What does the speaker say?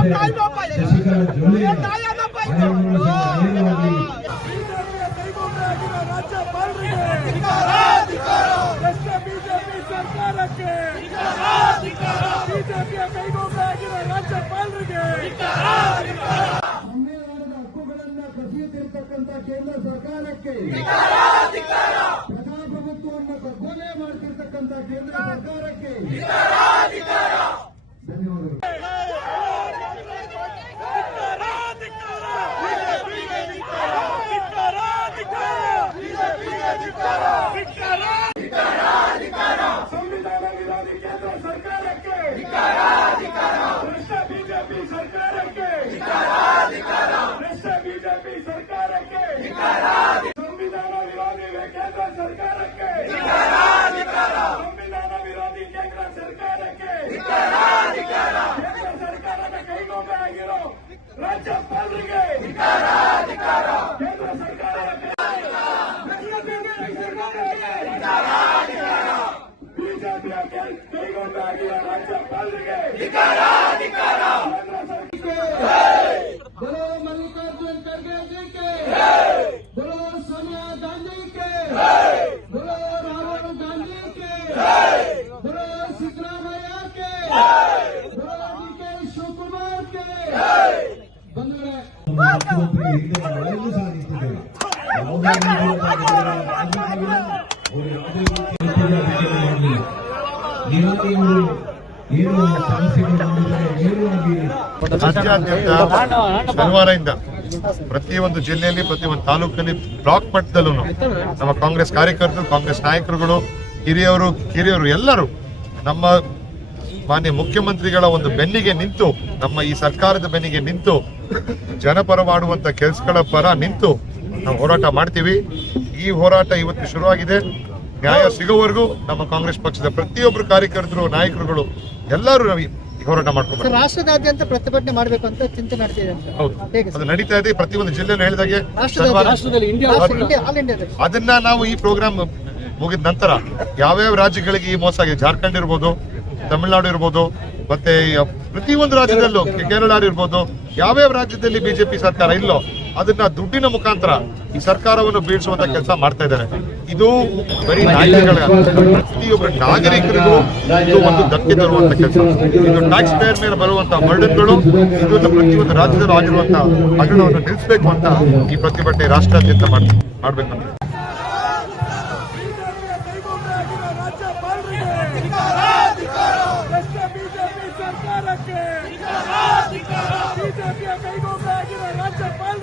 ಶಶಿಕಲಾ ಜೊಲ್ಲೆ ನ್ಯಾಯವಾಗಿ ಸಂವಿಧಾನದ ಹಕ್ಕುಗಳನ್ನ ಕಸಿಯುತ್ತಿರ್ತಕ್ಕಂಥ ಕೇಂದ್ರ ಸರ್ಕಾರಕ್ಕೆ ಪ್ರಜಾಪ್ರಭುತ್ವವನ್ನು ಕಗ್ಗೊಲೆ ಮಾಡ್ತಿರ್ತಕ್ಕಂಥ ಕೇಂದ್ರ ಸರ್ಕಾರಕ್ಕೆ ಸಂವಿಧಾನ ವಿರೋಧಿ ಕೇಂದ್ರ ಸರ್ಕಾರಕ್ಕೆ ಸಂವಿಧಾನ ವಿರೋಧಿ ಕೇಂದ್ರ ಸರ್ಕಾರಕ್ಕೆ ಕೇಂದ್ರ ಸರ್ಕಾರದ ಕೈಗೊಂಬೆ ಆಗಿರೋ ರಾಜ್ಯಪಾಲರಿಗೆ ಕೇಂದ್ರ ಸರ್ಕಾರಕ್ಕೆ ಬಿಜೆಪಿಯ ಕೈಗೊಂಬೆ ಆಗಿರೋ ರಾಜ್ಯಪಾಲರಿಗೆ ಕೇಂದ್ರ ಸರ್ಕಾರ ಬರೋ ಮಲ್ಲಿಕಾರ್ಜುನ್ ಖರ್ಗೆ ರಾಜ್ಯಾದ್ಯಂತ ಶನಿವಾರದಿಂದ ಪ್ರತಿಯೊಂದು ಜಿಲ್ಲೆಯಲ್ಲಿ ಪ್ರತಿಯೊಂದು ತಾಲೂಕಲ್ಲಿ ಬ್ಲಾಕ್ ಮಟ್ಟದಲ್ಲೂ ನಮ್ಮ ಕಾಂಗ್ರೆಸ್ ಕಾರ್ಯಕರ್ತರು, ಕಾಂಗ್ರೆಸ್ ನಾಯಕರುಗಳು, ಹಿರಿಯವರು, ಕಿರಿಯರು ಎಲ್ಲರೂ ನಮ್ಮ ಮಾನ್ಯ ಮುಖ್ಯಮಂತ್ರಿಗಳ ಒಂದು ಬೆನ್ನಿಗೆ ನಿಂತು ನಮ್ಮ ಈ ಸರ್ಕಾರದ ಬೆನ್ನಿಗೆ ನಿಂತು ಜನಪರ ಮಾಡುವಂತ ಕೆಲಸಗಳ ಪರ ನಿಂತು ನಾವು ಹೋರಾಟ ಮಾಡ್ತೀವಿ. ಈ ಹೋರಾಟ ಇವತ್ತು ಶುರುವಾಗಿದೆ. ನ್ಯಾಯ ಸಿಗೋವರೆಗೂ ನಮ್ಮ ಕಾಂಗ್ರೆಸ್ ಪಕ್ಷದ ಪ್ರತಿಯೊಬ್ಬರು ಕಾರ್ಯಕರ್ತರು ನಾಯಕರುಗಳು ಎಲ್ಲರೂ ನಾವು ಈ ಹೋರಾಟ ಮಾಡ್ಕೊಂಡು ಸರ್ ರಾಷ್ಟ್ರದಾದ್ಯಂತ ಪ್ರತಿಭಟನೆ ಮಾಡಬೇಕು ಅಂತ ಚಿಂತನೆ ನಡೆದಿದೆ ಹೌದು. ಅದು ನಡೀತಾ ಇದೆ. ಪ್ರತಿಯೊಂದು ಜಿಲ್ಲೆ ಹೇಳಿದಾಗೆ ರಾಷ್ಟ್ರದಲ್ಲಿ ಇಂಡಿಯಾ ಆಲ್ ಇಂಡಿಯಾದಲ್ಲಿ ಅದನ್ನ ನಾವು ಈ ಪ್ರೋಗ್ರಾಮ್ ಮುಗಿದ ನಂತರ ಯಾವ್ಯಾವ ರಾಜ್ಯಗಳಿಗೆ ಈ ಮೋಸ ಆಗಿದೆ? ಜಾರ್ಖಂಡ್ ಇರ್ಬೋದು ತಮಿಳುನಾಡು ಇರ್ಬೋದು ಮತ್ತೆ ಪ್ರತಿಯೊಂದು ರಾಜ್ಯದಲ್ಲೂ ಕೇರಳ ಇರ್ಬೋದು ಯಾವ್ಯಾವ ರಾಜ್ಯದಲ್ಲಿ ಬಿಜೆಪಿ ಸರ್ಕಾರ ಇಲ್ಲೋ ಅದನ್ನ ದುಡ್ಡಿನ ಮುಖಾಂತರ ಈ ಸರ್ಕಾರವನ್ನು ಬೀಳಿಸುವಂತ ಕೆಲಸ ಮಾಡ್ತಾ ಇದ್ದಾರೆ. ಇದು ಬರೀ ನಾಯಕಗಳ ಪ್ರತಿಯೊಬ್ಬ ನಾಗರಿಕರಿಗೂ ಇದು ಒಂದು ಧಕ್ಕೆ ತರುವಂತ ಕೆಲಸ. ಇದು ಟ್ಯಾಕ್ಸ್ ಪೇಯರ್ ಮೇಲೆ ಬರುವಂತಹ ಬರ್ಡನ್ಗಳು ಇದು ಪ್ರತಿಯೊಂದು ರಾಜ್ಯದಲ್ಲೂ ಆಗಿರುವಂತಹ ಹಗರಣವನ್ನು ನಿಲ್ಲಿಸಬೇಕು ಅಂತ ಈ ಪ್ರತಿಭಟನೆ ರಾಷ್ಟ್ರಾದ್ಯಂತ ಮಾಡ್- ಮಾಡ್ಬೇಕಂತ राज्यपाल